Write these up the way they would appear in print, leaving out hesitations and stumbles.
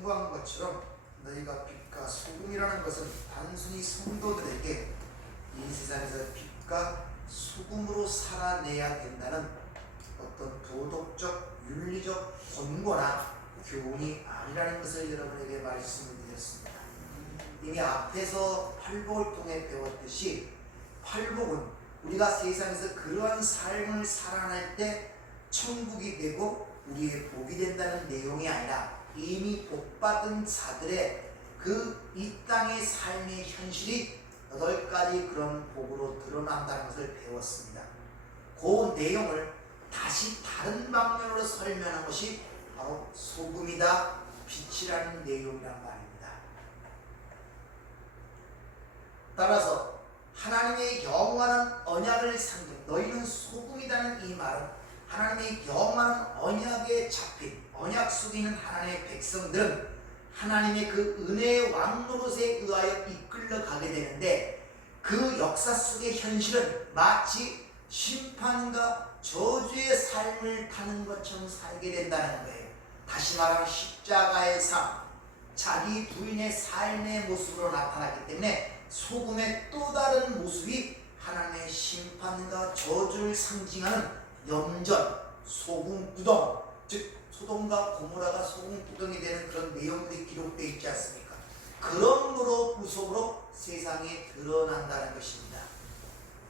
공부한 것처럼 너희가 빛과 소금이라는 것은 단순히 성도들에게 이 세상에서 빛과 소금으로 살아내야 된다는 어떤 도덕적, 윤리적 권고나 교훈이 아니라는 것을 여러분에게 말씀을 드렸습니다. 이미 앞에서 팔복을 통해 배웠듯이 팔복은 우리가 세상에서 그러한 삶을 살아낼 때 천국이 되고 우리의 복이 된다는 내용이 아니라 이미 복받은 자들의 그 이 땅의 삶의 현실이 8가지 그런 복으로 드러난다는 것을 배웠습니다. 그 내용을 다시 다른 방면으로 설명한 것이 바로 소금이다, 빛이라는 내용이란 말입니다. 따라서 하나님의 영원한 언약을 상징, 너희는 소금이라는 이 말은 하나님의 영원한 언약에 잡힌 언약 속에 있는 하나님의 백성들은 하나님의 그 은혜의 왕노릇에 의하여 이끌려 가게 되는데 그 역사 속의 현실은 마치 심판과 저주의 삶을 타는 것처럼 살게 된다는 거예요. 다시 말하면 십자가의 삶, 자기 부인의 삶의 모습으로 나타나기 때문에 소금의 또 다른 모습이 하나님의 심판과 저주를 상징하는 염전, 소금 구덩, 즉 소돔과 고모라가 소금 구덩이 되는 그런 내용들이 기록되어 있지 않습니까? 그런 모습으로 세상에 드러난다는 것입니다.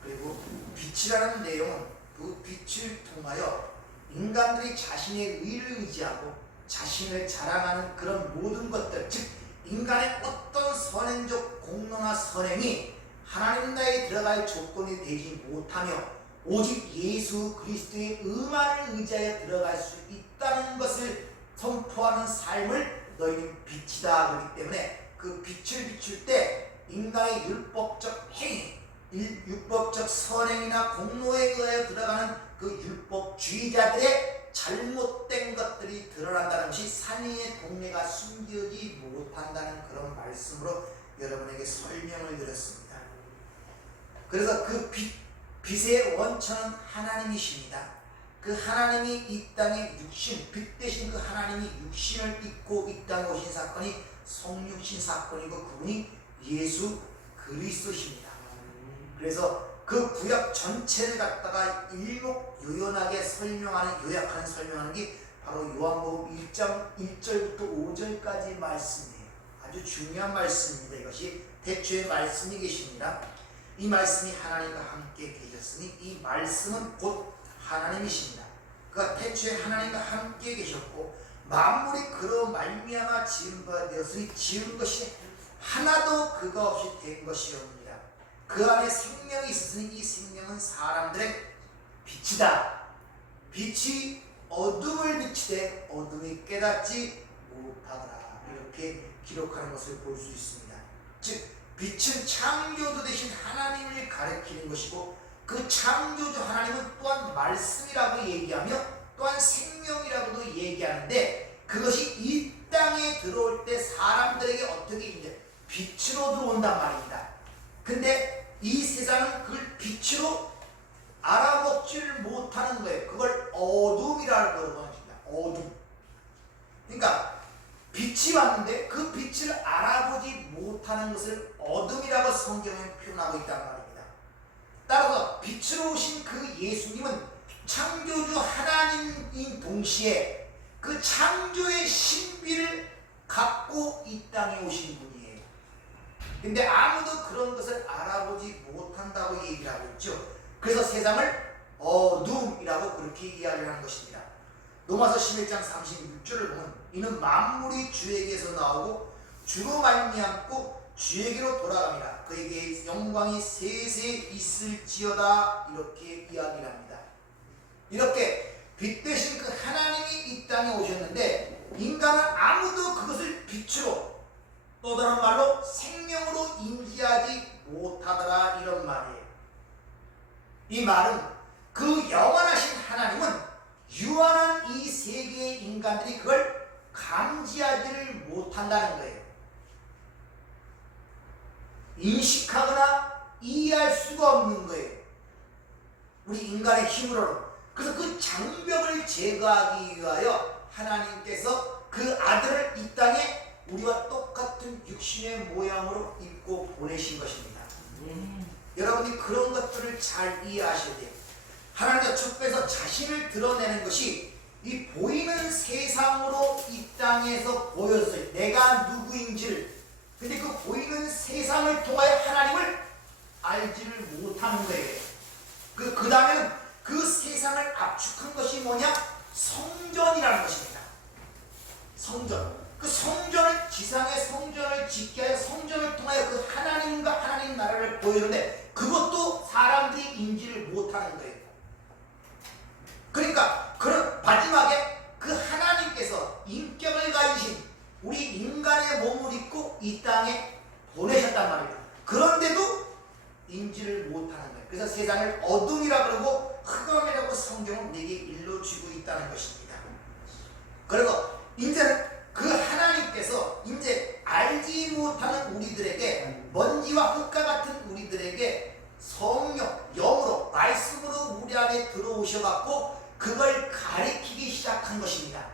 그리고 빛이라는 내용은 그 빛을 통하여 인간들이 자신의 의를 의지하고 자신을 자랑하는 그런 모든 것들, 즉 인간의 어떤 선행적 공로나 선행이 하나님 나라에 들어갈 조건이 되지 못하며 오직 예수 그리스도의 의만을 의지하여 들어갈 수 있다는 것을 선포하는 삶을 너희는 빛이다 그렇기 때문에 그 빛을 비출 때 인간의 율법적 행위, 율법적 선행이나 공로에 의하여 들어가는 그 율법주의자들의 잘못된 것들이 드러난다는 것이 산위의 동네가 숨기지 못한다는 그런 말씀으로 여러분에게 설명을 드렸습니다. 그래서 그 빛의 원천은 하나님이십니다. 그 하나님이 이 땅에 육신, 빛 대신 그 하나님이 육신을 입고 이 땅에 오신 사건이 성육신 사건이고 그분이 예수 그리스도십니다. 그래서 그 구약 전체를 갖다가 일목요연하게 요약하는 설명하는 게 바로 요한복음 1장 1절부터 5절까지 말씀이에요. 아주 중요한 말씀입니다. 이것이 태초에 말씀이 계십니다. 이 말씀이 하나님과 함께 계셨으니 이 말씀은 곧 하나님이십니다. 그가 태초에 하나님과 함께 계셨고 만물이 그로 말미암아 지은 바 되었으니 지은 것이 하나도 그가 없이 된 것이 없느니라. 그 안에 생명이 있으니 이 생명은 사람들의 빛이다. 빛이 어둠을 비치되 어둠이 깨닫지 못하더라. 이렇게 기록하는 것을 볼 수 있습니다. 즉 빛은 창조주 되신 하나님을 가리키는 것이고 그 창조주 하나님은 또한 말씀이라고 얘기하며 또한 생명이라고도 얘기하는데 그것이 이 땅에 들어올 때 사람들에게 어떻게 이제 빛으로 들어온단 말입니다. 근데 이 세상은 그걸 빛으로 알아먹지를 못하는 거예요. 그걸 어둠이라고 그러는 것입니다. 어둠. 그러니까 빛이 왔는데 그 빛을 알아보지 못하는 것을 어둠이라고 성경에 표현하고 있단 말입니다. 따라서 빛으로 오신 그 예수님은 창조주 하나님인 동시에 그 창조의 신비를 갖고 이 땅에 오신 분이에요. 근데 아무도 그런 것을 알아보지 못한다고 얘기를 하고 있죠. 그래서 세상을 어둠이라고 그렇게 이야기를 하는 것입니다. 로마서 11장 36절을 보면 이는 만물이 주에게서 나오고 주로 말미암고 주에게로 돌아갑니다. 그에게 영광이 세세 있을지어다 이렇게 이야기를 합니다. 이렇게 빛 대신 그 하나님이 이 땅에 오셨는데 인간은 아무도 그것을 빛으로 또 다른 말로 생명으로 인지하지 못하더라 이런 말이에요. 이 말은 그 영원하신 하나님은 유한한 이 세계의 인간들이 그걸 감지하지를 못한다는 거예요. 인식하거나 이해할 수가 없는 거예요. 우리 인간의 힘으로는. 그래서 그 장벽을 제거하기 위하여 하나님께서 그 아들을 이 땅에 우리와 똑같은 육신의 모양으로 입고 보내신 것입니다. 여러분이 그런 것들을 잘 이해하셔야 돼요. 하나님께서 첫 자신을 드러내는 것이 이 보이는 세상으로 이 땅에서 보였어요. 내가 누구인지를. 근데 그 보이는 세상을 통하여 하나님을 알지를 못하는 거예요. 그 다음에는 그 세상을 압축한 것이 뭐냐? 성전이라는 것입니다. 성전. 그 성전을, 지상의 성전을 짓게 하여 성전을 통하여 그 하나님과 하나님 나라를 보이는데 그것도 사람들이 인지를 못하는 거예요. 그러니까 그런 마지막에 그 하나님께서 인격을 가지신 우리 인간의 몸을 입고 이 땅에 보내셨단 말이에요. 그런데도 인지를 못하는 거예요. 그래서 세상을 어둠이라 그러고 흑암이라고 성경은 내게 일러주고 있다는 것입니다. 그래서 이제는 그 하나님께서 이제 알지 못하는 우리들에게, 먼지와 흙과 같은 우리들에게 성령, 영으로, 말씀으로 우리 안에 들어오셔갖고 그걸 가리키기 시작한 것입니다.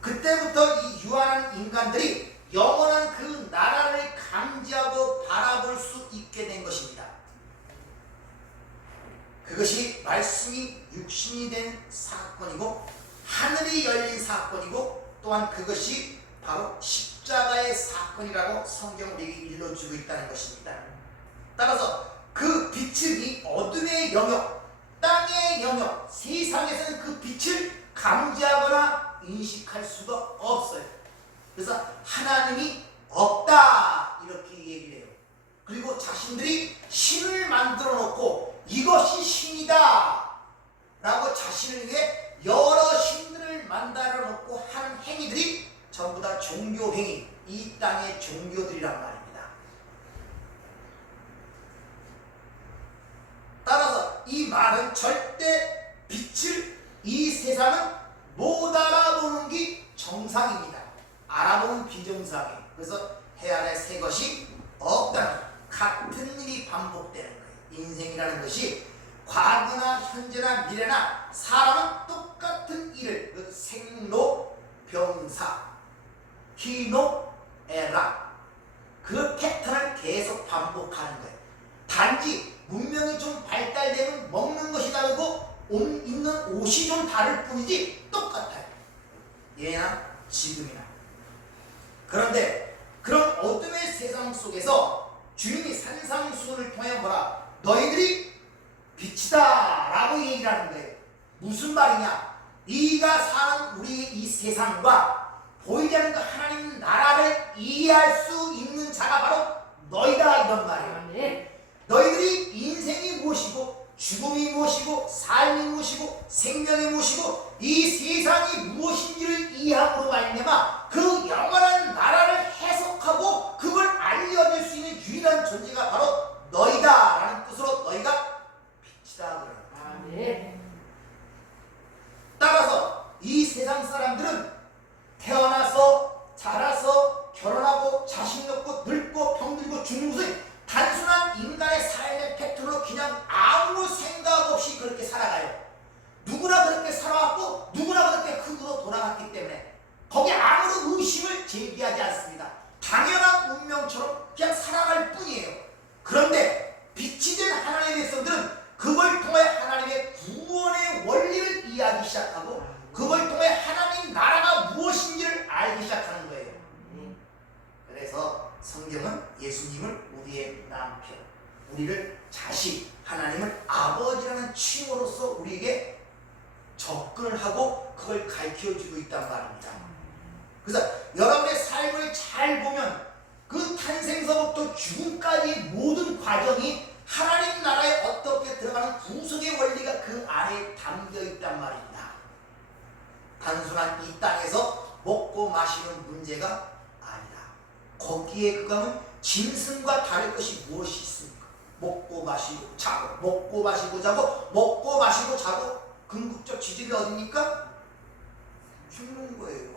그때부터 이 유한한 인간들이 영원한 그 나라를 감지하고 바라볼 수 있게 된 것입니다. 그것이 말씀이 육신이 된 사건이고 하늘이 열린 사건이고 또한 그것이 바로 십자가의 사건이라고 성경이 일러주고 있다는 것입니다. 따라서 그 빛은 이 어둠의 영역, 땅의 영역, 세상에서는 그 빛을 감지하거나 인식할 수가 없어요. 그래서 하나님이 없다 이렇게 얘기를 해요. 그리고 자신들이 신을 만들어 놓고 이것이 신이다 라고 자신을 위해 여러 신들을 만들어 놓고 하는 행위들이 전부 다 종교행위, 이 땅의 종교들이란 말입니다. 따라서 이 말은 절대 빛을 이 세상은 못 알아보는 게 정상입니다. 알아보는 비정상이에요. 그래서 해안의 새 것이 없다는, 같은 일이 반복되는 거예요. 인생이라는 것이 과거나 현재나 미래나 사람은 똑같은 일을, 그 생로, 병사, 희노, 애락, 그 패턴을 계속 반복하는 거예요. 단지 문명이 좀 발달되면 먹는 것이 다르고 입는 옷이 좀 다를 뿐이지 똑같아요. 예나 지금이나. 그런데 그런 어둠의 세상 속에서 주님이 산상수훈을 통해 뭐라? 너희들이 빛이다 라고 얘기를 하는 거예요. 무슨 말이냐? 네가 사는 우리의 이 세상과 보이지 않는 그 하나님 나라를 이해할 수 있는 자가 바로 너희다 이런 말이에요. 네. 너희들이 인생이 무엇이고 죽음이 무엇이고 삶이 무엇이고 생명이 무엇이고 이 세상이 무엇인지를 이해함으로 말미암아 그 영원한 나라를 해석하고 그걸 알려줄 수 있는 유일한 존재가 바로 너희다 라는 뜻으로 너희가 빛이다 그래요. 네. 따라서 이 세상 사람들은 태어나서 자라서 결혼하고 자식 낳고 늙고 병들고 죽는 것을 단순한 인간의 삶의 패턴으로 그냥 아무 생각 없이 그렇게 살아가요. 누구나 그렇게 살아왔고 누구나 그렇게 흙으로 돌아갔기 때문에 거기에 아무런 의심을 제기하지 않습니다. 당연한 운명처럼 그냥 살아갈 뿐이에요. 그런데 빛이 된 하나님의 백성들은 그걸 통해 하나님의 구원의 원리를 이해하기 시작하고 그걸 통해 하나님 나라가 무엇인지를 알기 시작하는 거예요. 그래서 성경은 예수님을 우리의 남편, 우리를 자식, 하나님을 아버지라는 칭호로서 우리에게 접근을 하고 그걸 가르쳐주고 있단 말입니다. 그래서 여러분의 삶을 잘 보면 그 탄생서부터 죽음까지 모든 과정이 하나님 나라에 어떻게 들어가는 구속의 원리가 그 안에 담겨 있단 말입니다. 단순한 이 땅에서 먹고 마시는 문제가 아니라 거기에 그거는 짐승과 다를 것이 무엇이 있습니까? 먹고 마시고 자고 먹고 마시고 자고 먹고 마시고 자고 궁극적 지질이 어디입니까? 죽는 거예요.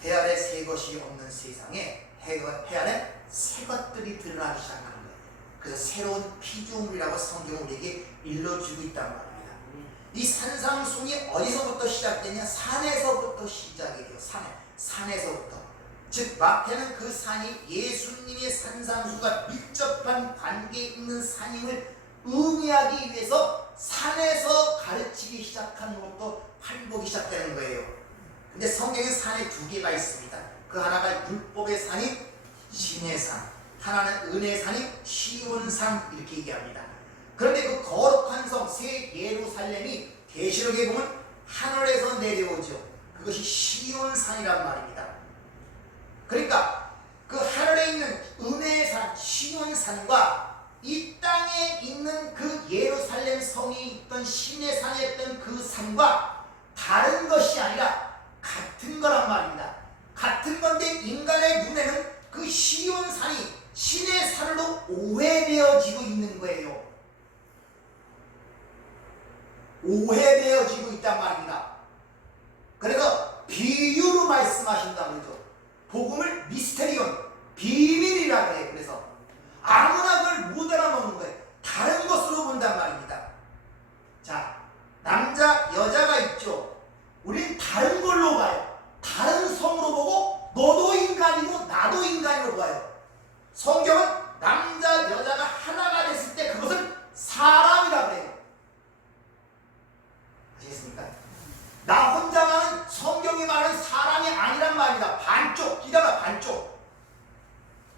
해안에 새 것이 없는 세상에 해안에 새 것들이 드러나기 시작하는 거예요. 그래서 새로운 피조물이라고 성경은 우리에게 일러주고 있단 말입니다. 이 산상순이 어디서부터 시작되냐? 산에서부터 시작이 돼요. 산에서부터. 즉 마태는 그 산이 예수님의 산상수가 밀접한 관계에 있는 산임을 의미하기 위해서 산에서 가르치기 시작한 것부터 팔보기 시작되는 거예요. 근데 성경에 산이 두 개가 있습니다. 그 하나가 율법의 산인 시내산, 하나는 은혜의 산인 시온산, 이렇게 얘기합니다. 그런데 그 거룩한 성 새 예루살렘이 계시록에 보면 하늘에서 내려오죠. 그것이 시온산이란 말입니다. 그러니까 그 하늘에 있는 은혜의 산 시온산과 이 땅에 있는 그 예루살렘 성이 있던 시내산에 있던 그 산과 다른 것이 아니라 같은 거란 말입니다. 같은 건데 인간의 눈에는 그 시온산이 시내산으로 오해되어지고 있는 거예요. 오해되어지고 있단 말입니다. 그래서 비유로 말씀하신다 그러죠. 복음을 미스테리온, 비밀이라 그래요. 그래서 아무나 그걸 못 알아먹는 거예요. 다른 것으로 본단 말입니다. 자, 남자, 여자가 있죠. 우린 다른 걸로 봐요. 다른 성으로 보고 너도 인간이고 나도 인간으로 봐요. 성경은 남자, 여자가 하나가 됐을 때 그것을 사람이라 그래요. 아시겠습니까? 나 혼자만은 성경이 말하는 사람이 아니란 말입니다. 반쪽, 기다가 반쪽.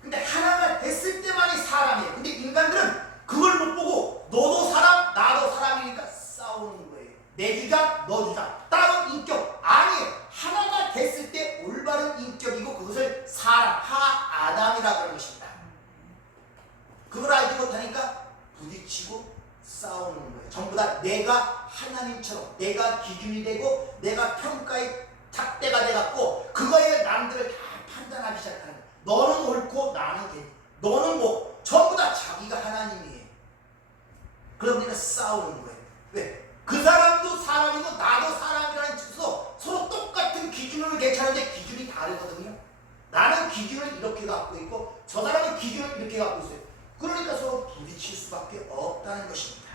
근데 하나가 됐을 때만이 사람이에요. 근데 인간들은 그걸 못 보고 너도 사람, 나도 사람이니까 싸우는 거예요. 내 주장, 너 주장. 따로 인격 아니에요. 하나가 됐을 때 올바른 인격이고 그것을 사람, 아담이라 그러는 것입니다. 그걸 알지 못하니까 부딪히고 싸우는 거예요. 전부 다 내가 하나님처럼 내가 기준이 되고 내가 평가의 잣대가 돼갖고 그거에 남들을 다 판단하기 시작하는 거예요. 너는 옳고 나는 괜히, 너는 뭐 전부 다 자기가 하나님이에요. 그러다 보니까 싸우는 거예요. 왜? 그 사람도 사람이고 나도 사람이라는 뜻으로 서로 똑같은 기준으로 괜찮은데 기준이 다르거든요. 나는 기준을 이렇게 갖고 있고 저 사람은 기준을 이렇게 갖고 있어요. 그러니까 서로 부딪힐 수밖에 없다는 것입니다.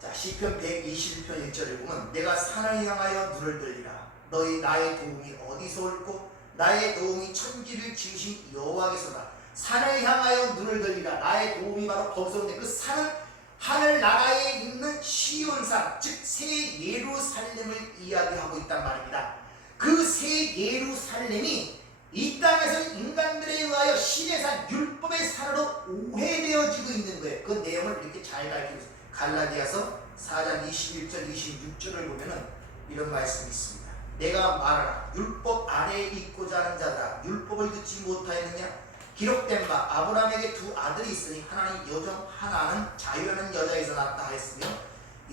자, 시편 121편 1절을 보면 내가 산을 향하여 눈을 들리라. 너희 나의 도움이 어디서 올고 나의 도움이 천지를 지으신 여호와께서다. 산을 향하여 눈을 들리라. 나의 도움이 바로 거기서 오는데 그 산은 하늘나라에 있는 시온산, 즉 새 예루살렘을 이야기하고 있단 말입니다. 그 새 예루살렘이 이 땅에서 인간들에 의하여 시내산, 율법의 산으로 오해되어지고 있는 거예요. 그 내용을 이렇게 잘 가르치고 있습니다. 갈라디아서 4장 21절 26절을 보면은 이런 말씀이 있습니다. 내가 말하라. 율법 아래에 있고자 하는 자들아, 율법을 듣지 못하였느냐? 기록된 바 아브라함에게 두 아들이 있으니 하나는 여종, 하나는 자유하는 여자에서 낳았다 하였으며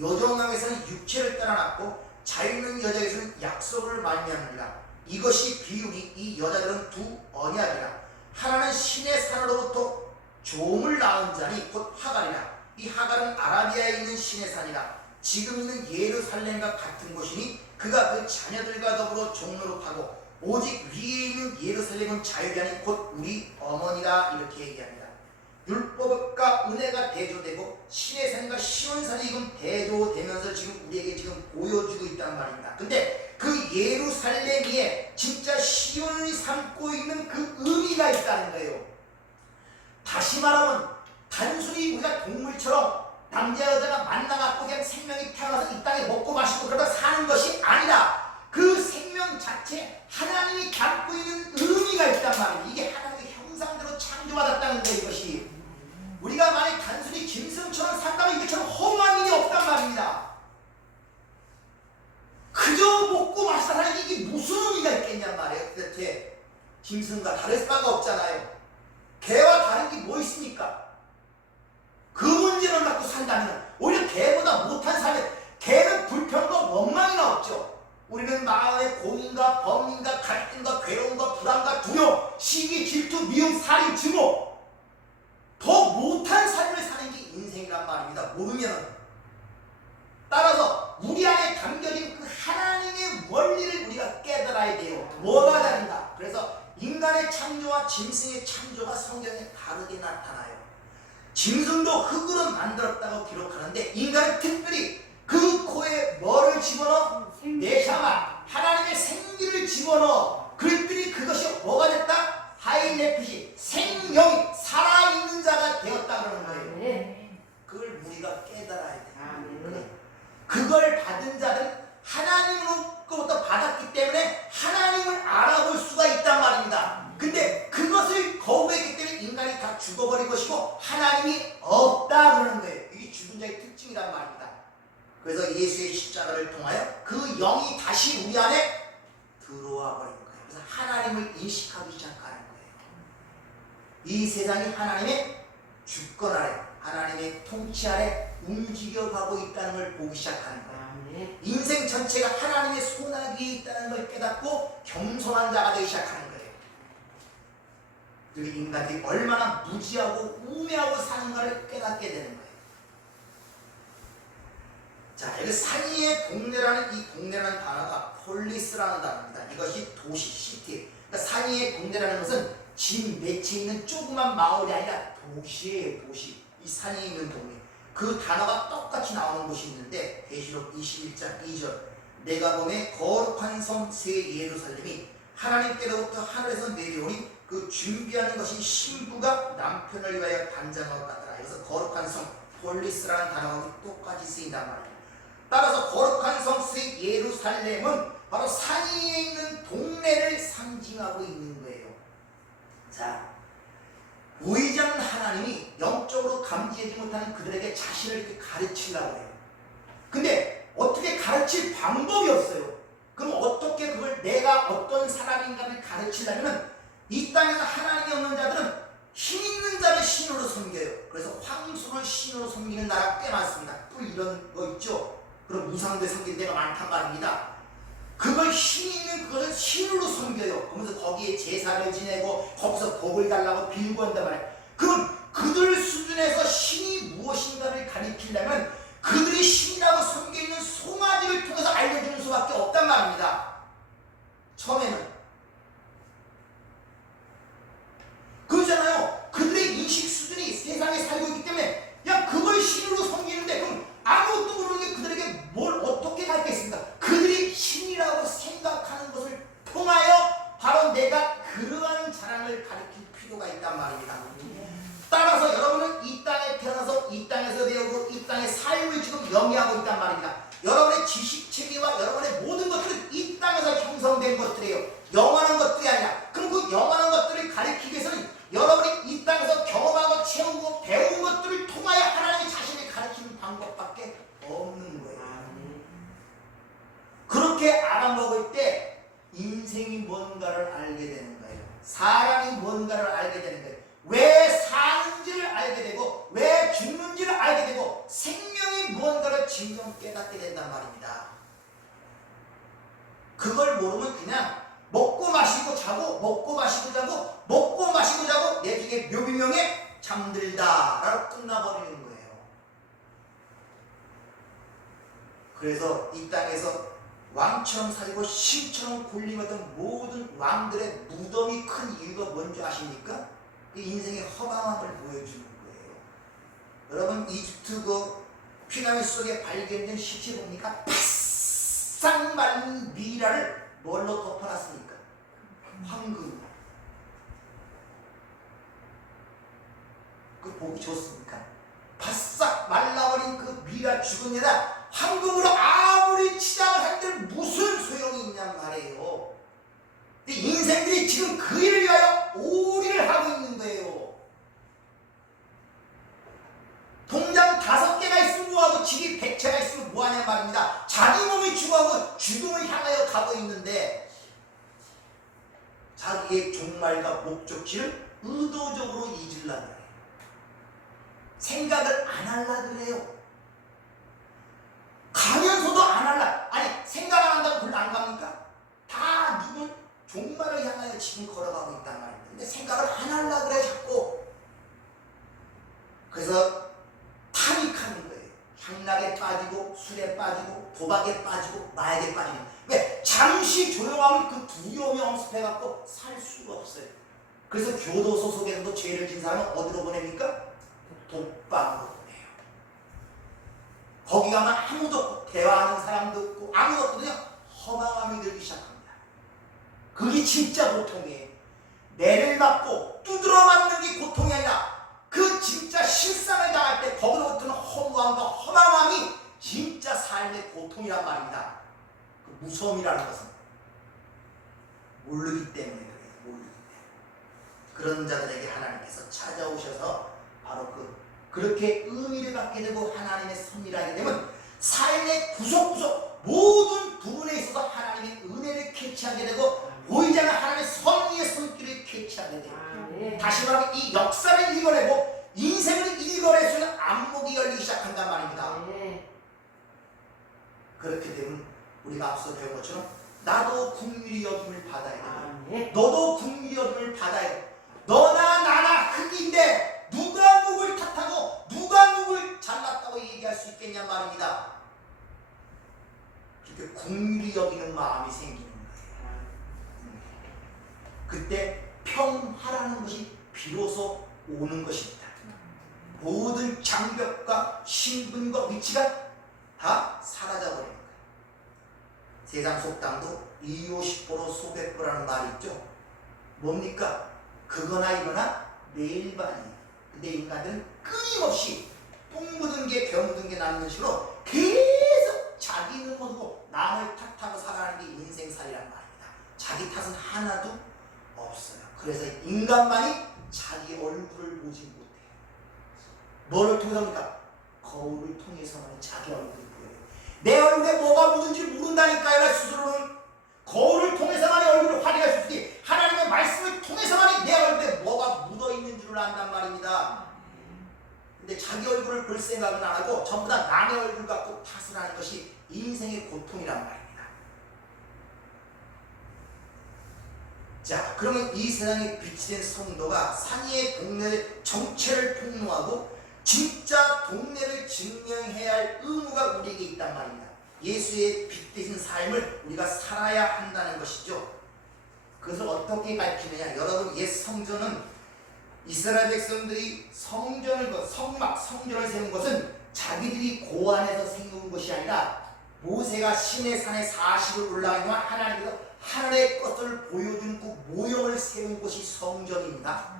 여종에게서는 육체를 따라 낳고 자유는 여자에게서는 약속을 말미암으리라. 이것이 비유니 이 여자들은 두 언약이라. 하나는 신의 산으로부터 종을 낳은 자니 곧 하갈이라. 이 하갈은 아라비아에 있는 신의 산이라. 지금 있는 예루살렘과 같은 곳이니 그가 그 자녀들과 더불어 종노릇하고 오직 위에 있는 예루살렘은 자유하니 곧 우리 어머니라. 이렇게 얘기합니다. 율법과 은혜가 대조되고 신의 산과 시온산이 지금 대조되면서 지금 우리에게 지금 보여주고 있단 말입니다. 근데 그 예루살렘 위에 진짜 시온이 삼고 있는 그 의미가 있다는 거예요. 다시 말하면 단순히 우리가 동물처럼 남자 여자가 만나갖고 그냥 생명이 태어나서 이 땅에 먹고 마시고 그러다 사는 것이 아니라 그 생명 자체 하나님이 갖고 있는 의미가 있단 말이에요. 이게 하나님의 형상대로 창조받았다는 거예요. 이것이 우리가 만약 단순히 짐승처럼 산다면 이것처럼 험한 일이 없단 말입니다. 그저 먹고 마시다 사는 이게 무슨 의미가 있겠냔 말이에요. 도대체 짐승과 다를 바가 없잖아요. 개와 다른 게 뭐 있습니까? 그 문제를 갖고 산다면 오히려 개보다 못한 삶에 개는 불평과 원망이나 없죠. 우리는 마음의 고민과 범민과 갈등과 괴로움과 불안과 두려움, 시기, 질투, 미움, 살인, 증오 더 못한 삶을 사는 게 인생이란 말입니다. 모르면 따라서 우리 안에 담겨진 그 하나님의 원리를 우리가 깨달아야 돼요. 뭐가 다른가? 그래서 인간의 창조와 짐승의 창조가 성경에 다르게 나타나요. 짐승도 흙으로 만들었다고 기록하는데 인간은 특별히 그 코에 뭐를 집어넣어? 네샤마, 하나님의 생기를 집어넣어. 그랬더니 그것이 뭐가 됐다? 하이네핏이 생명이 살아있는 자가 되었다 그러는 거예요. 그걸 우리가 깨달아야 돼. 그걸 받은 자들은 하나님으로부터 받았기 때문에 하나님을 알아볼 수가 있단 말입니다. 근데 그것을 거부했기 때문에 인간이 다 죽어버린 것이고 하나님이 없다 그러는 거예요. 이게 죽은 자의 특징이란 말입니다. 그래서 예수의 십자가를 통하여 그 영이 다시 우리 안에 들어와 버린 거예요. 그래서 하나님을 인식하기 시작하는 거예요. 이 세상이 하나님의 주권 아래, 하나님의 통치 아래 움직여가고 있다는 걸 보기 시작하는 거예요. 인생 전체가 하나님의 손아귀에 있다는 걸 깨닫고 겸손한 자가 되기 시작하는 거예요. 그리고 인간들이 얼마나 무지하고 우매하고 사는가를 깨닫게 되는 거예요. 자, 여기 산 위의 동네라는 이 동네라는 단어가 폴리스라는 단어입니다. 이것이 도시, 시티. 그러니까 산 위의 동네라는 것은 집 맺혀 있는 조그만 마을이 아니라 도시예요, 도시. 이 산이 있는 동네. 그 단어가 똑같이 나오는 곳이 있는데 계시록 21장 2절 내가 보매 거룩한 성 새 예루살렘이 하나님께로부터 하늘에서 내려오니 그 준비하는 것이 신부가 남편을 위하여 단장한 것 같더라. 그래서 거룩한 성 폴리스라는 단어가 똑같이 쓰인단 말이에요. 따라서 거룩한 성 새 예루살렘은 바로 산 위에 있는 동네를 상징하고 있는 거예요. 자, 보이지 않는 하나님이 영적으로 감지하지 못하는 그들에게 자신을 이렇게 가르치려고 해요. 근데 어떻게 가르칠 방법이 없어요. 그럼 어떻게 그걸 내가 어떤 사람인가를 가르치려면 이 땅에서 하나님이 없는 자들은 힘 있는 자를 신으로 섬겨요. 그래서 황소를 신으로 섬기는 나라가 꽤 많습니다. 뿔 이런 거 있죠. 그럼 우상들 섬기는 데가 많단 말입니다. 그걸 힘 있는 그것을 신으로 섬겨요. 그러면서 거기에 제사를 지내고 거기서 복을 달라고 빌고 한단 말이에요. 그럼 그들 수준에서 신이 무엇인가를 가리키려면 그들이 신이라고 섬겨있는 송아지를 통해서 알려주는 수밖에 없단 말입니다. 처음에는 그러잖아요. 그들의 인식 수준이 세상에 살고 있기 때문에 야 그걸 신으로 섬기는데 그럼 아무것도 모르는 게 그들에게 뭘 어떻게 가르치겠습니까? 그들이 신이라고 생각하는 것을 통하여 바로 내가 그러한 자랑을 가르칠 필요가 있단 말입니다. 따라서 여러분은 이 땅에 태어나서 이 땅에서 배우고 이 땅의 삶을 지금 영위하고 있단 말입니다. 여러분의 지식 체계와 여러분의 모든 것들은 이 땅에서 형성된 것들이에요. 영원한 것들이 아니라. 그럼 그 영원한 것들을 가르치기 위해서는 여러분이 이 땅에서 경험하고 채우고 배운 것들을 통하여 하나님의 자신을 가르치는 방법밖에 없는 거예요. 그렇게 알아먹을 때 인생이 뭔가를 알게 되는 거예요. 사람이 뭔가를 알게 되는 거예요. 왜 사는지를 알게 되고 왜 죽는지를 알게 되고 생명이 무언가를 진정 깨닫게 된단 말입니다. 그걸 모르면 그냥 먹고 마시고 자고 먹고 마시고 자고 먹고 마시고 자고 내중에 묘비명에 잠들다 라고 끝나버리는 거예요. 그래서 이 땅에서 왕처럼 살고 신처럼 군림했던 모든 왕들의 무덤이 큰 이유가 뭔지 아십니까? 인생의 허망함을 보여주는 거예요. 여러분 이집트 그 피라미드 속에 발견된 시체 보니까 바싹 마른 미라를 뭘로 덮어놨습니까? 황금. 그 보기 좋습니까? 바싹 말라버린 그 미라 죽은 데다 황금으로 아무리 치장을 한들 무슨 소용이 있냔 말이에요. 근데 인생들이 지금 그 일을 위하여 오리를 하고 있는 거예요. 동장 5개가 있으면 뭐하고 집이 100채가 있으면 뭐하냐 말입니다. 자기 몸이 죽어가고 죽음을 향하여 가고 있는데 자기의 종말과 목적지를 의도적으로 잊으려고 해요. 생각을 안 하려고 그래요. 가면서도 안 할라. 아니 생각 안 한다고 별로 안 갑니까? 다 누군 종말을 향하여 지금 걸어가고 있단 말입니다. 근데 생각을 안 하려고 그래 자꾸. 그래서 파닉하는 거예요. 향락에 빠지고 술에 빠지고 도박에 빠지고 마약에 빠지고. 왜? 잠시 조용하면 그 두려움이 엄습해갖고 살 수가 없어요. 그래서 교도소 속에서도 죄를 진 사람은 어디로 보냅니까? 독방으로 보내요. 거기 가면 아무도 없고 대화하는 사람도 없고 아무도 없거든요. 허망함이 들기 시작합니다. 그게 진짜 고통이에요. 매를 맞고 두드러 맞는 게 고통이 아니라 그 진짜 실상을 당할 때 거기로부터는 허무함과 허망함이 진짜 삶의 고통이란 말입니다. 그 무서움이라는 것은 모르기 때문에 그래요. 모르기 때문에. 그런 자들에게 하나님께서 찾아오셔서 바로 그렇게 의미를 갖게 되고 하나님의 섭리를 하게 되면 삶의 구석구석 모든 부분에 있어서 하나님의 은혜를 캐치하게 되고 보이지 않는 하나님의 섭리의 손길을 캐치하게 돼요. 다시 말하면 이 역사를 읽어내고 인생을 읽어낼 수 있는 안목이 열리기 시작한단 말입니다. 그렇게 되면 우리가 앞서 배운 것처럼 나도 긍휼히 여김을 받아야 돼요. 너도 긍휼히 여김을 받아야 돼요. 너나 나나 흙인데 누가 누굴 탓하고 누가 누굴 잘났다고 얘기할 수 있겠냐 말입니다. 이렇게 긍휼히 여기는 마음이 생기는 거예요. 그때 평화라는 것이 비로소 오는 것입니다. 모든 장벽과 신분과 위치가 다 사라져버리는 거예요. 세상 속담도 이오십보로 소백보라는 말이 있죠. 뭡니까? 그거나 이거나 매일반이에요. 근데 인간들은 끊임없이 똥 묻은 게 겨 묻은 게 남는 식으로 계속 자기는 모르고 남을 탓하고 살아가는 게 인생살이란 말입니다. 자기 탓은 하나도 없어요. 그래서 인간만이 자기 얼굴을 보지 못해요. 뭐를 통해서입니까? 거울을 통해서만 자기 얼굴을 보여요. 내 얼굴에 뭐가 묻은지 모른다니까요. 스스로는 거울을 통해서만이 얼굴을 확인할 수 있지 하나님의 말씀을 통해서만이 내 얼굴에 뭐가 묻어있는 줄을 안단 말입니다. 근데 자기 얼굴을 볼 생각은 안 하고 전부 다 남의 얼굴 갖고 탓을 하는 것이 인생의 고통이란 말입니다. 자, 그러면 이 세상에 빛이 된 성도가 상위의 동네 정체를 폭로하고 진짜 동네를 증명해야 할 의무가 우리에게 있단 말입니다. 예수의 빛 되신 삶을 우리가 살아야 한다는 것이죠. 그것을 어떻게 밝히느냐? 여러분, 옛 성전은 이스라엘 백성들이 성전을 성전을 세운 것은 자기들이 고안해서 세운 것이 아니라 모세가 시내산에 40을 올라가는 동안 하나님께서 하늘의 것을 보여준 그 모형을 세운 곳이 성전입니다.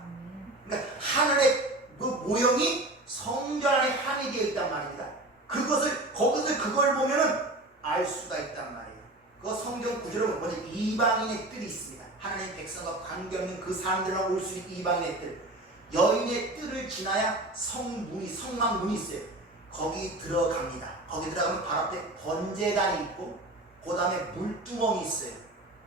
그러니까 하늘의 그 모형이 성전 안에 함이 되어 있단 말입니다. 그걸 보면은 알 수가 있단 말이에요. 그 성경 구절은 뭐냐? 이방인의 뜰이 있습니다. 하나님의 백성과 관계없는 그 사람들은 올 수 있는 이방인의 뜰. 여인의 뜰을 지나야 성막문이 있어요. 거기 들어갑니다. 거기 들어가면 바로 앞에 번제단이 있고, 그 다음에 물두멍이 있어요.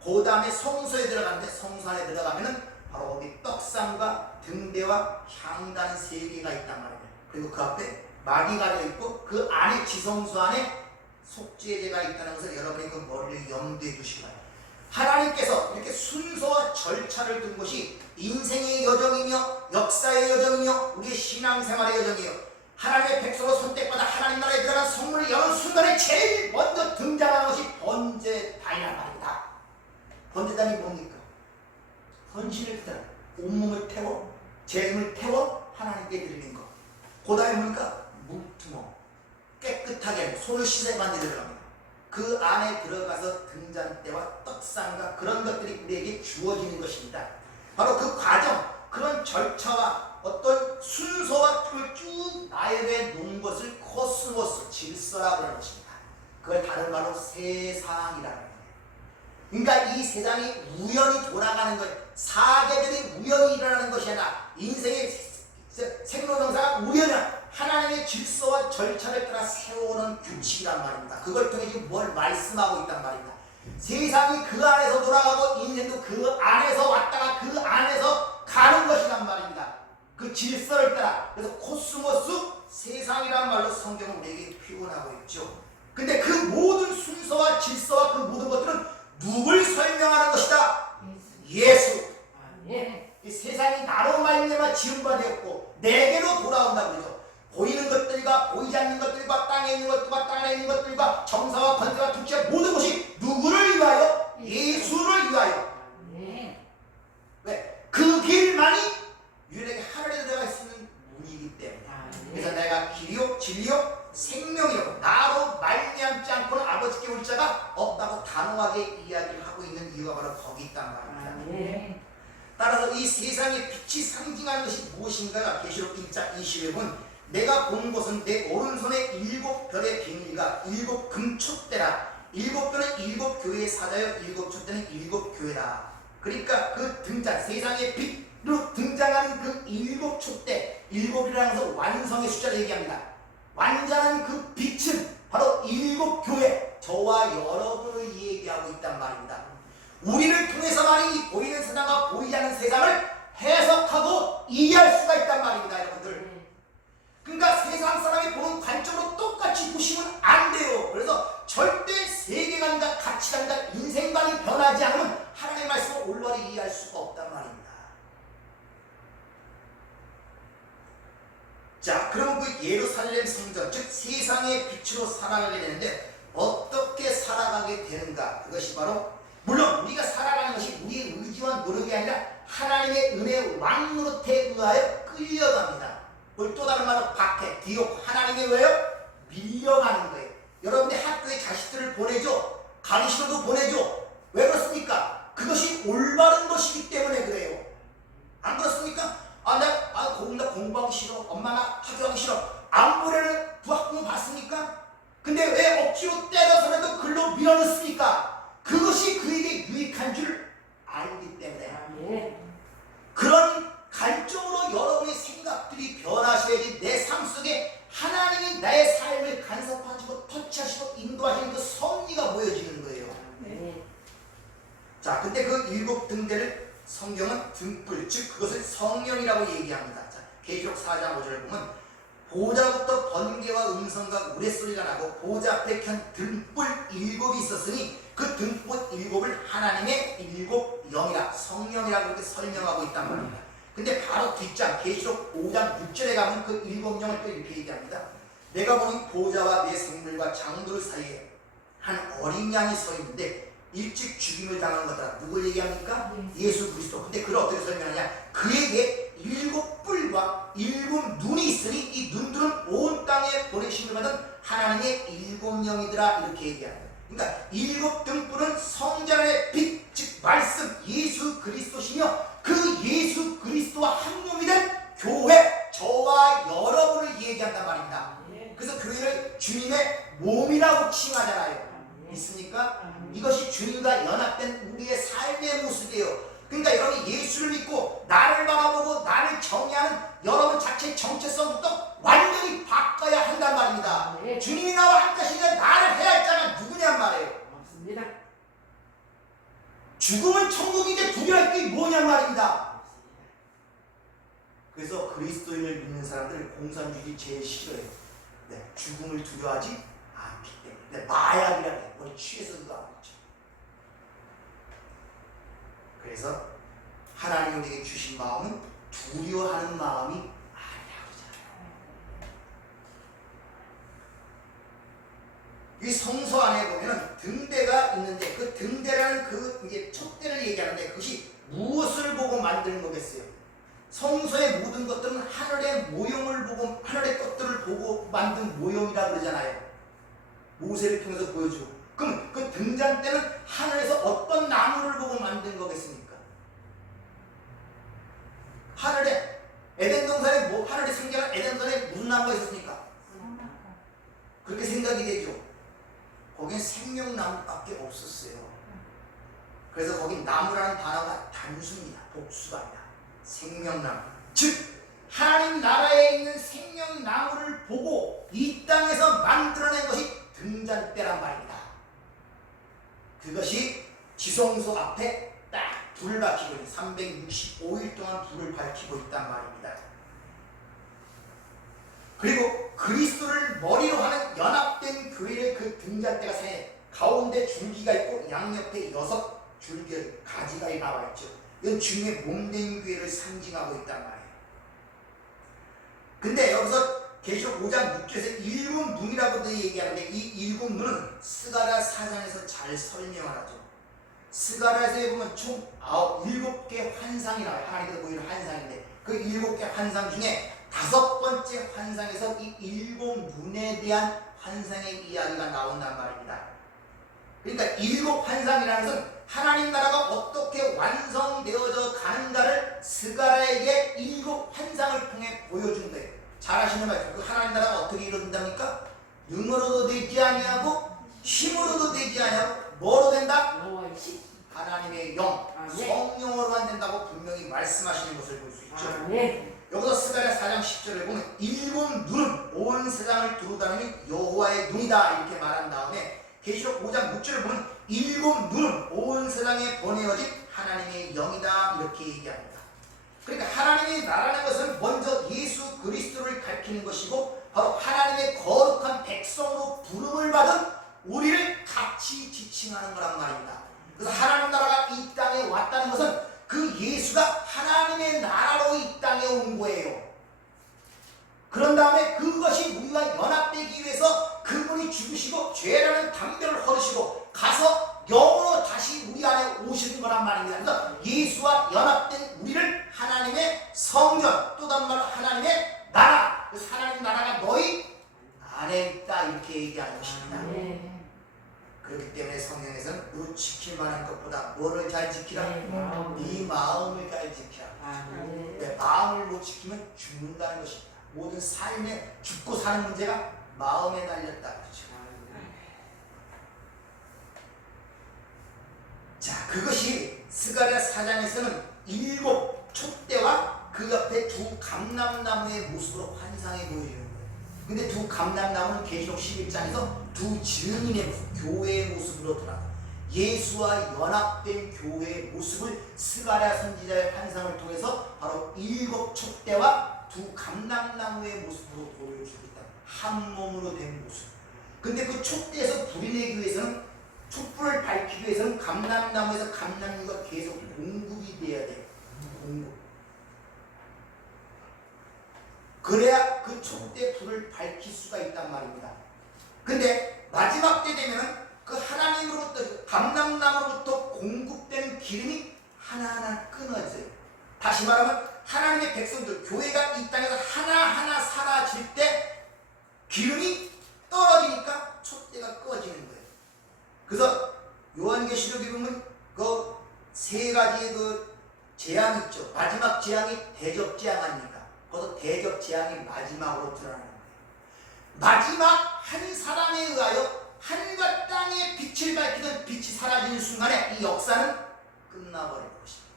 그 다음에 성소에 들어가는데, 성소 안에 들어가면은 바로 거기 떡상과 등대와 향단 3개가 있단 말이에요. 그리고 그 앞에 막이 가려 있고, 그 안에 지성소 안에 속죄제가 있다는 것을 여러분이 그 머리를 염두에 두시기 바랍니다. 하나님께서 이렇게 순서와 절차를 둔 것이 인생의 여정이며 역사의 여정이며 우리의 신앙생활의 여정이에요. 하나님의 백성으로 선택받아 하나님 나라에 들어간 성문을 여는 순간에 제일 먼저 등장하는 것이 번제단이란 말입니다. 번제단이 뭡니까? 헌신을 드려 온몸을 태워 재물을 태워 하나님께 드리는 것. 그 다음에 뭡니까? 물두멍. 깨끗하게 손을 씻어만 들어갑니다. 그 안에 들어가서 등잔대와 떡상과 그런 것들이 우리에게 주어지는 것입니다. 바로 그 과정, 그런 절차와 어떤 순서와 틀을 쭉 나열해 놓은 것을 코스모스, 질서라고 하는 것입니다. 그걸 다른 말로 세상이라는 거예요. 그러니까 이 세상이 우연히 돌아가는 것, 사계절이 우연히 일어나는 것이 아니라 인생의 생로병사가 우연한 하나님의 질서와 절차를 따라 세워오는 규칙이란 말입니다. 그걸 통해 지금 뭘 말씀하고 있단 말입니다. 세상이 그 안에서 돌아가고 인생도 그 안에서 왔다가 그 안에서 가는 것이란 말입니다. 그 질서를 따라. 그래서 코스모스, 세상이란 말로 성경은 우리에게 표현하고 있죠. 근데 그 모든 순서와 질서와 그 모든 것들은 누굴 설명하는 것이다? 예수. 이 세상이 나로 말미암아 지음바 되었고 내게로 돌아온다고 그러죠. 보이는 것들과 보이지 않는 것들과 땅에 있는 것들과 땅에 있는 것들과 정사와 권세와 통치와 모든 것이 누구를 위하여? 예수를 위하여. 왜? 그 길만이 유일하게 하늘에 들어갈 수 있는 문이기 때문에. 그래서 내가 길이요 진리요 생명이요 나 단호하게 이야기를 하고 있는 이유가 바로 거기 있단 말입니다. 아멘. 따라서 이 세상의 빛이 상징하는 것이 무엇인가가 계시록 1장 20에 보면 내가 본 것은 내 오른손에 7별의 비밀과 7 금촛대라. 7별은 7 교회의 사자여 7 촛대는 7 교회다. 그러니까 그 등장, 세상의 빛으로 등장하는 그 7 촛대, 7이라는 것은 완성의 숫자를 얘기합니다. 완전한 그 빛은 바로 7 교회, 저와 여러분을 얘기하고 있단 말입니다. 우리를 통해서만이 이 보이는 세상과 보이지 않는 세상을 해석하고 이해할 수가 있단 말입니다, 여러분들. 그러니까 세상 사람이 보는 관점으로 똑같이 보시면 안 돼요. 그래서 절대 세계관과 가치관과 인생관이 변하지 않으면 하나님의 말씀을 올바르게 이해할 수가 없단 말입니다. 자, 그럼 그 예루살렘 성전, 즉 세상의 빛으로 살아가게 되는데 어떻게 살아가게 되는가? 그것이 바로 물론 우리가 살아가는 것이 우리의 의지와 노력이 아니라 하나님의 은혜의 왕노릇에 의하여 끌려갑니다. 또 다른 말로 박해, 디옥, 하나님의 왜요? 밀려가는 거예요. 여러분들 학교에 자식들을 보내죠. 가기 싫어도 보내죠. 왜 그렇습니까? 그것이 올바른 것이기 때문에 그래요. 안 그렇습니까? 나 공부하기 싫어. 엄마 나 학교 가기 싫어. 안 보내는 부학부모 봤습니까? 근데 왜 억지로 때려서라도 글로 밀어넣습니까? 그것이 그에게 유익한 줄 알기 때문에. 그런 관점으로 여러분의 생각들이 변하셔야지 내 삶 속에 하나님이 나의 삶을 간섭하시고 터치하시고 인도하시는 그 섭리가 보여지는 거예요. 자, 근데 그 7 등대를 성경은 등불, 즉 그것을 성령이라고 얘기합니다. 자, 계시록 4장 5절을 보면 보좌부터 번개와 음성과 우레소리가 나고 보좌 앞에 켠 등불 7이 있었으니 그 등불 7을 하나님의 7 영이라 성령이라고 이렇게 설명하고 있단 말입니다. 근데 바로 뒷장 계시록 5장 6절에 가면 그 7 영을 또 이렇게 얘기합니다. 내가 보는 보좌와 내 생물과 장돌 사이에 한 어린 양이 서 있는데 일찍 죽임을 당한 거다. 누굴 얘기합니까? 예수 그리스도. 근데 그걸 어떻게 설명하냐? 그에게 7 뿔과 7 눈이 있으니 이 눈들은 온 땅에 보내심을 받은 하나님의 7 영이더라. 이렇게 얘기합니다. 그러니까 7 등불은 성전의 빛, 즉 말씀 예수 그리스도시며 그 예수 그리스도와 한 몸이 된 교회, 저와 여러분을 얘기한단 말입니다. 그래서 교회를 주님의 몸이라고 칭하잖아요. 있습니까? 이것이 주님과 연합된 우리의 삶의 모습이에요. 그러니까 여러분이 예수를 믿고 나를 바라보고 나를 정의하는 여러분 자체의 정체성부터 완전히 바꿔야 한단 말입니다. 주님이 나와 함께 하시니까 나를 해야 할 자가 누구냔 말이에요. 맞습니다. 죽음은 천국인데 두려워할 게 뭐냔 말입니다. 그래서 그리스도인을 믿는 사람들 공산주의 제일 싫어해요. 네, 죽음을 두려워하지 않기 때문에. 네, 마약이라 해. 뭐 취해서 그거 안 먹죠. 그래서 하나님이 우리에게 주신 마음은 두려워하는 마음이 아니라고 하잖아요. 이 성서 안에 보면은 등대가 있는데 그 등대라는 그 이제 촛대를 얘기하는데 그것이 무엇을 보고 만드는 거겠어요? 성서의 모든 것들은 하늘의 모형을 보고 하늘의 것들을 보고 만든 모형이라 그러잖아요. 모세를 통해서 보여주고. 그럼 그 등잔대는 하늘에서 어떤 나무를 보고 만든 거겠습니까? 하늘에 에덴 동산에 뭐 하늘에 생겨난 에덴 동산에 무슨 나무가 있었습니까? 그렇게 생각이 되죠. 거긴 생명나무밖에 없었어요. 그래서 거긴 나무라는 단어가 단수입니다. 복수가 아니라 생명나무. 즉 하나님 나라에 있는 생명나무를 보고 이 땅에서 만들어낸 것이 등잔대란 말입니다. 그것이 지성소 앞에 딱 불을 밝히고 있는 365일 동안 불을 밝히고 있단 말입니다. 그리고 그리스도를 머리로 하는 연합된 교회의 그 등잔대가 세 가운데 줄기가 있고 양옆에 6줄기 가지가 나와 있죠. 이건 주님의 몸된 교회를 상징하고 있단 말이에요. 근데 여기서 계시록 5장 6절에서 7 눈이라고도 얘기하는데 이 7 눈은 스가랴 4장에서 잘 설명을 하죠. 스가랴에서 보면 총 7개 환상이 나와요. 하나님께서 보이는 환상인데 그 7개 환상 중에 5번째 환상에서 이 7 눈에 대한 환상의 이야기가 나온단 말입니다. 그러니까 일곱 환상이라는 것은 하나님 나라가 어떻게 완성되어져 가는가를 스가랴에게 일곱 환상을 통해 보여준 거예요. 잘 아시는 말씀. 그 하나님 나라가 어떻게 이루어진답니까? 능으로도 되지 아니하고 힘으로도 되지 아니하고 뭐로 된다? 하나님의 영, 성령으로만 된다고 분명히 말씀하시는 것을 볼 수 있죠. 여기서 스가랴 4장 10절을 보면 일곱 눈은 온 세상을 두루다니는 여호와의 눈이다 이렇게 말한 다음에 계시록 5장 6절을 보면 일곱 눈은 온 세상에 보내어진 하나님의 영이다 이렇게 얘기합니다. 그러니까 하나님의 나라는 것은 먼저 예수 그리스도를 가리키는 것이고 바로 하나님의 거룩한 백성으로 부름을 받은 우리를 같이 지칭하는 거란 말입니다. 그래서 하나님 나라가 이 땅에 왔다는 것은 그 예수가 하나님의 나라로 이 땅에 온 거예요. 그런 다음에 그것이 우리와 연합되기 위해서 그분이 죽으시고 죄라는 담배를 헐으시고 가서 영으로 다시 우리 안에 오시는 거란 말입니다. 그래서 예수와 연합된 우리를 하나님의 성전, 또 다른 말로 하나님의 나라, 그래서 하나님 나라가 너희 안에 있다 이렇게 얘기하는 것입니다. 그렇기 때문에 성경에서는 너 지킬 만한 것보다 뭐를 잘 지키라? 네 마음을 잘 지키라. 내 마음을 못 지키면 죽는다는 것입니다. 모든 삶에 죽고 사는 문제가 마음에 달렸다 그렇죠. 자, 그것이 스가랴 4장에서는 일곱 촛대와 그 옆에 두 감람나무의 모습으로 환상해 보여주는 거예요. 근데 두 감람나무는 계시록 11장에서 두 증인의 모습, 교회의 모습으로 드러나 예수와 연합된 교회의 모습을 스가랴 선지자의 환상을 통해서 바로 일곱 촛대와 두 감람나무의 모습으로 보여주고 있다. 한 몸으로 된 모습. 근데 그 촛대에서 불이 내기 위해서는 촛불을 밝히기 위해서는 감람나무에서 감람류가 계속 공급이 돼야 돼요. 공급. 그래야 그 촛대 불을 밝힐 수가 있단 말입니다. 근데 마지막 때 되면은 그 하나님으로부터 감람나무로부터 공급되는 기름이 하나하나 끊어져요. 다시 말하면 하나님의 백성들 교회가 이 땅에서 하나하나 사라질 때 기름이 떨어지니까 촛대가 꺼지는 거예요. 그래서 요한계시록에 보면 그 세 가지의 그 재앙이 있죠. 마지막 재앙이 대접재앙 아닙니까? 거기서 대접재앙이 마지막으로 드러나는 거예요. 마지막 한 사람에 의하여 하늘과 땅의 빛을 밝히던 빛이 사라지는 순간에 이 역사는 끝나버릴 것입니다.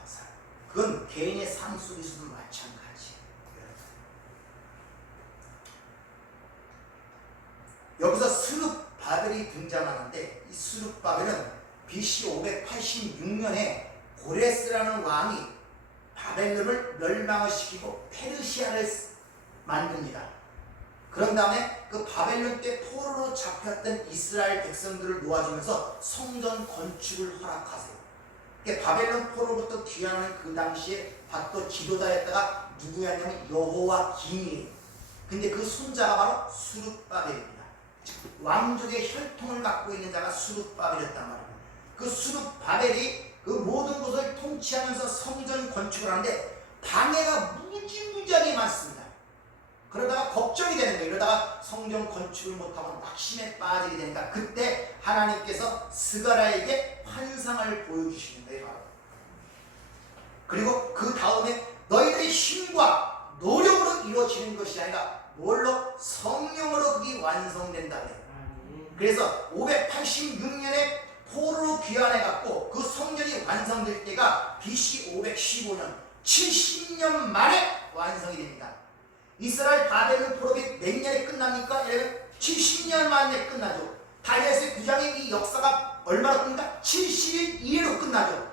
역사. 그건 개인의 삶 속에서도 마찬가지예요. 여기서 스룹바벨이 등장하는데 이 스룹바벨은 BC 586년에 고레스라는 왕이 바벨론을 멸망을 시키고 페르시아를 만듭니다. 그런 다음에 그 바벨론 때 포로로 잡혔던 이스라엘 백성들을 놓아주면서 성전 건축을 허락하세요. 바벨론 포로부터 귀환하는 그 당시에 받도 지도자였다가 누구였냐면 여호와김이에요. 근데 그 손자가 바로 수룹바벨입니다. 왕족의 혈통을 갖고 있는 자가 수룹바벨이었단 말입니다. 그 수룹바벨이 그 모든 곳을 통치하면서 성전 건축을 하는데 방해가 무지무지하게 많습니다. 그러다가 걱정이 되는 거예요. 이러다가 성전 건축을 못하고 낙심에 빠지게 되니까 그때 하나님께서 스가랴에게 환상을 보여주시는 거예요. 그리고 그 다음에 너희들의 힘과 노력으로 이루어지는 것이 아니라 뭘로? 성령으로 그게 완성된다 그래요. 그래서 586년에 포로로 귀환해갖고 그 성전이 완성될 때가 BC 515년 70년 만에 완성이 됩니다. 이스라엘 바벨론 포로가 몇 년에 끝납니까? 70년 만에 끝나죠. 다니엘서 9장의 이 역사가 얼마나 끝납니까? 70일 이내로 끝나죠.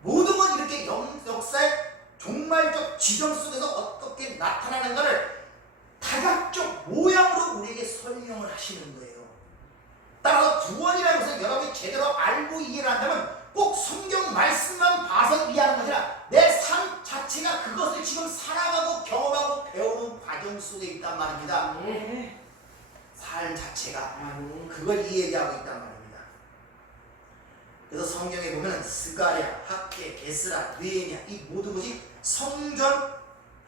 모든 건 이렇게 역사의 종말적 지점 속에서 어떻게 나타나는가를 다각적 모양으로 우리에게 설명을 하시는 거예요. 따라서 구원이라는 것을 여러분이 제대로 알고 이해를 한다면 꼭 성경 말씀만 봐서 이해하는 것이 아니라 내 삶 자체가 그것을 지금 살아가고 경험하고 배우는 과정 속에 있단 말입니다. 삶 자체가 그걸 이해하고 있단 말입니다. 그래서 성경에 보면 스가랴, 학개, 에스라, 느헤미야 이 모든 것이 성전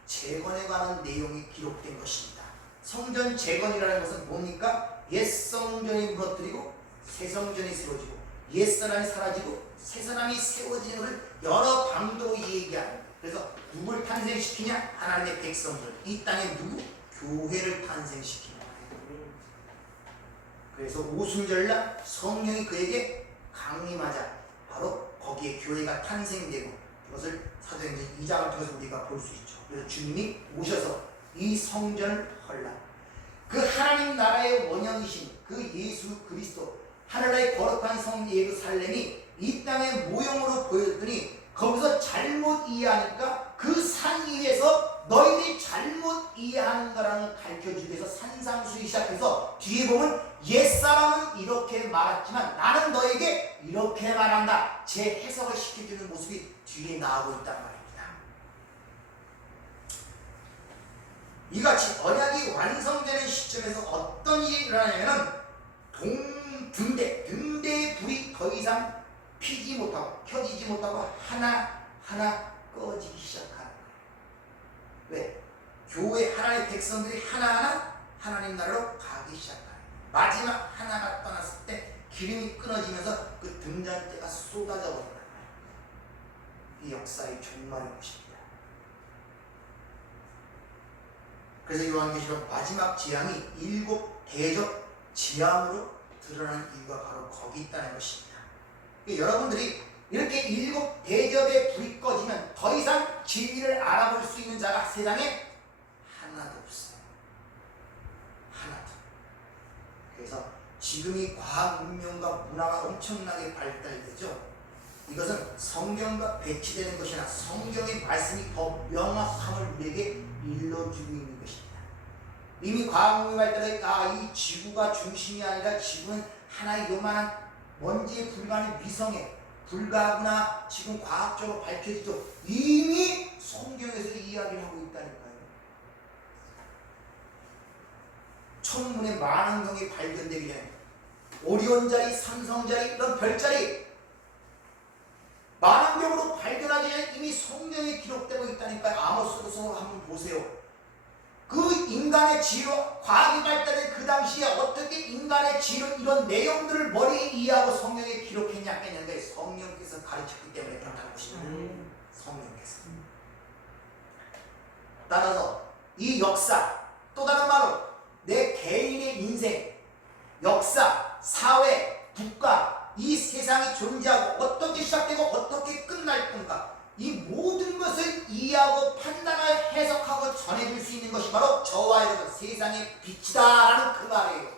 재건에 관한 내용이 기록된 것입니다. 성전 재건이라는 것은 뭡니까? 옛 성전이 무너뜨리고 새 성전이 세워지고 옛 사람이 사라지고 새 사람이 세워지는 것을 여러 방도로 얘기하는. 그래서 누굴 탄생시키냐? 하나님의 백성들. 이 땅에 누구? 교회를 탄생시키는 거예요. 그래서 오순절날 성령이 그에게 강림하자 바로 거기에 교회가 탄생되고, 그것을 사도행전 2장을 통해서 우리가 볼 수 있죠. 그래서 주님이 오셔서 이 성전을 헐라. 그 하나님 나라의 원형이신 그 예수 그리스도, 하늘나라의 거룩한 성 예루살렘이 이 땅의 모형으로 보였더니 거기서 잘못 이해하니까 그 산 위에서 너희들이 잘못 이해하는 거라는 가르쳐주기 위해서 산상수익 시작해서 뒤에 보면 옛사람은 이렇게 말했지만 나는 너에게 이렇게 말한다. 재해석을 시켜주는 모습이 뒤에 나오고 있단 말입니다. 이같이 언약이 완성되는 시점에서 어떤 일이 일어나냐면 등대의 불이 더 이상 피지 못하고 켜지지 못하고 하나하나 꺼지기 시작하는 거예요. 왜? 교회 하나님의 백성들이 하나하나 하나님 나라로 가기 시작하는 거예요. 마지막 하나가 떠났을 때 기름이 끊어지면서 그 등잔대가 쏟아져 버리는 거예요. 이 역사의 종말인 것입니다. 그래서 요한계시록 마지막 재앙이 7 대접 재앙으로 드러나는 이유가 바로 거기 있다는 것입니다. 여러분들이 이렇게 7 대접의 불이 꺼지면 더 이상 진리를 알아볼 수 있는 자가 세상에 하나도 없어요. 하나도. 그래서 지금 이 과학 문명과 문화가 엄청나게 발달되죠. 이것은 성경과 배치되는 것이나 성경의 말씀이 더 명확함을 우리에게 일러주고 있는 것입니다. 이미 과학 문명이 발달해 이 지구가 중심이 아니라 지구는 하나의 요만한 먼지에 불과한 위성에 불가하구나 지금 과학적으로 밝혀지죠. 이미 성경에서 이야기를 하고 있다니까요. 천문의 많은 경이 발견되기 전에 오리온자리, 삼성자리 이런 별자리 많은 경우로 발견하기 전에 이미 성경에 기록되고 있다니까요. 아모스서서 한번 보세요. 그 인간의 지혜로 과학이 발달된 그 당시에 어떻게 인간의 지혜로 이런 내용들을 머리에 이해하고 성경에 기록했냐 했는데 성령께서 가르쳤기 때문에 그렇다는 것입니다. 성령께서. 따라서 이 역사, 또 다른 말로 내 개인의 인생, 역사, 사회, 국가, 이 세상이 존재하고 어떻게 시작되고 어떻게 끝날 건가, 이 모든 것을 이해하고 판단하여 해석하고 전해줄 수 있는 것이 바로 저와 여러분 세상의 빛이다라는 그 말이에요.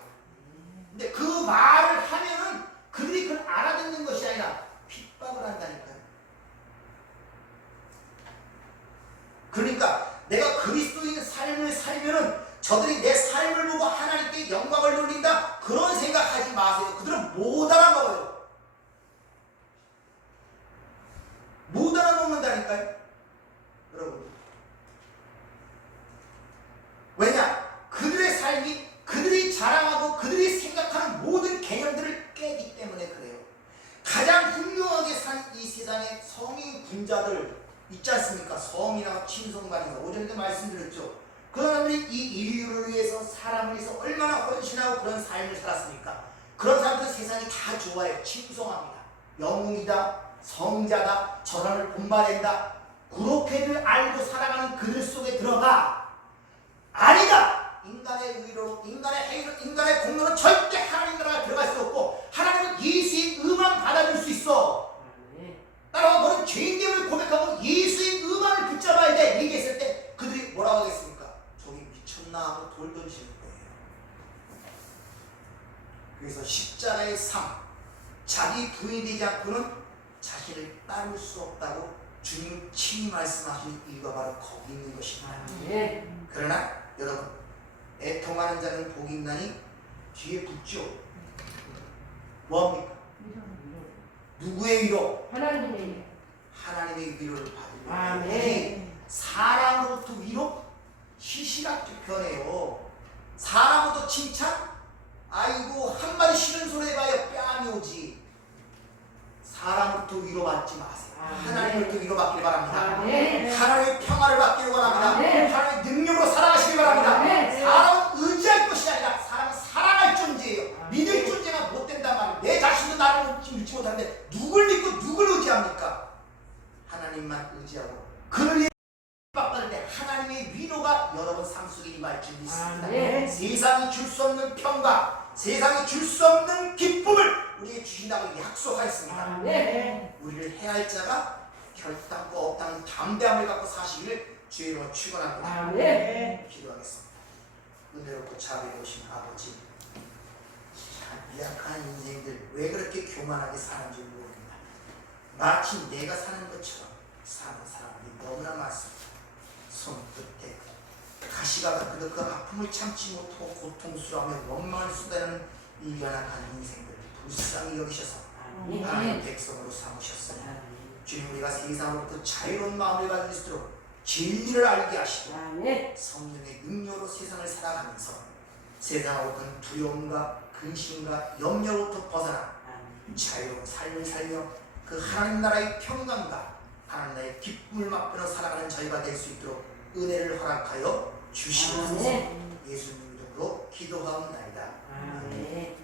근데 그 말을 하면은 그들이 그걸 알아듣는 것이 아니라 핍박을 한다니까요. 그러니까 내가 그리스도인 삶을 살면은 저들이 내 삶을 보고 하나님께 영광을 돌린다 그런 생각하지 마세요. 그들은 못 알아먹어요. 못 알아먹는다니까요. 여러분. 왜냐? 그들의 삶이 그들이 자랑하고 그들이 생각하는 모든 개념들을 깨기 때문에 그래요. 가장 훌륭하게 산 이 세상의 성인 군자들 있지 않습니까? 성이나 친성관이나 오전에도 말씀드렸죠. 그 사람들이 이 인류를 위해서 사람을 위해서 얼마나 헌신하고 그런 삶을 살았습니까? 그런 사람들은 세상이 다 좋아해요. 칭송합니다. 영웅이다, 성자다, 저 사람을 본받는다. 그렇게들 알고 살아가는 그들 속에 들어가. 아니다! 인간의 의로, 인간의 행위로, 인간의 공로는 절대 하나님 나라가 들어갈 수 없고 하나님은 예수의 의만 받아줄 수 있어. 따라서 너는 죄인됨을 고백하고 예수의 의만을 붙잡아야 돼. 얘기했을 때 그들이 뭐라고 하겠습니까? 저기 미쳤나 하고 돌 던지는 거예요. 그래서 십자가의 삶, 자기 부인이 되지 않고는 자신을 따를 수 없다고 주님 친히 말씀하신 이유가 바로 거기 있는 것입니다. 그러나 여러분, 애통하는 자는 복이 있나니 뒤에 붙죠. 뭐합니까? 누구의 위로? 하나님의 하나님의 위로를 받으려. 아멘. 사람으로부터 위로? 시시각적 변해요. 사람으로부터 칭찬? 아이고 한마디 싫은 소리 해봐야 뺨이 오지. 사람으로부터 위로받지 마세요. 하나님으로부터 위로받기를 바랍니다. 하나님의 평화를 받기를 바랍니다. 하나님의 능력으로 살아가시길 바랍니다. 사람은 없는 평강, 세상이 줄 수 없는 기쁨을 우리에게 주신다고 약속하였습니다. 아멘. 우리를 해할 자가 결단코 없다는 담대함을 갖고 사시기를 주의 이름으로 축원합니다. 아멘. 기도하겠습니다. 은혜롭고 자비로우신 아버지, 참 미약한 인생들 왜 그렇게 교만하게 사는지 모릅니다. 마치 내가 사는 것처럼 사는 사람들이 너무나 많습니다. 손끝에 가시가 닿고도 그 아픔을 참지 못하고 고통스러워하며 원망을 쏟아내는 이 연약한 인생들을 불쌍히 여기셔서 하나님 백성으로 삼으셨으니 주님, 우리가 세상으로부터 자유로운 마음을 가질 수 있도록 진리를 알게 하시고 성령의 능력으로 세상을 살아가면서 세상으로부터 두려움과 근심과 염려로부터 벗어나 자유로운 삶을 살며 그 하나님 나라의 평강과 하나님 나라의 기쁨을 맛보며 살아가는 저희가 될 수 있도록 은혜를 허락하여 주시옵소서. 예수님 이름으로 기도하옵나이다. 아멘.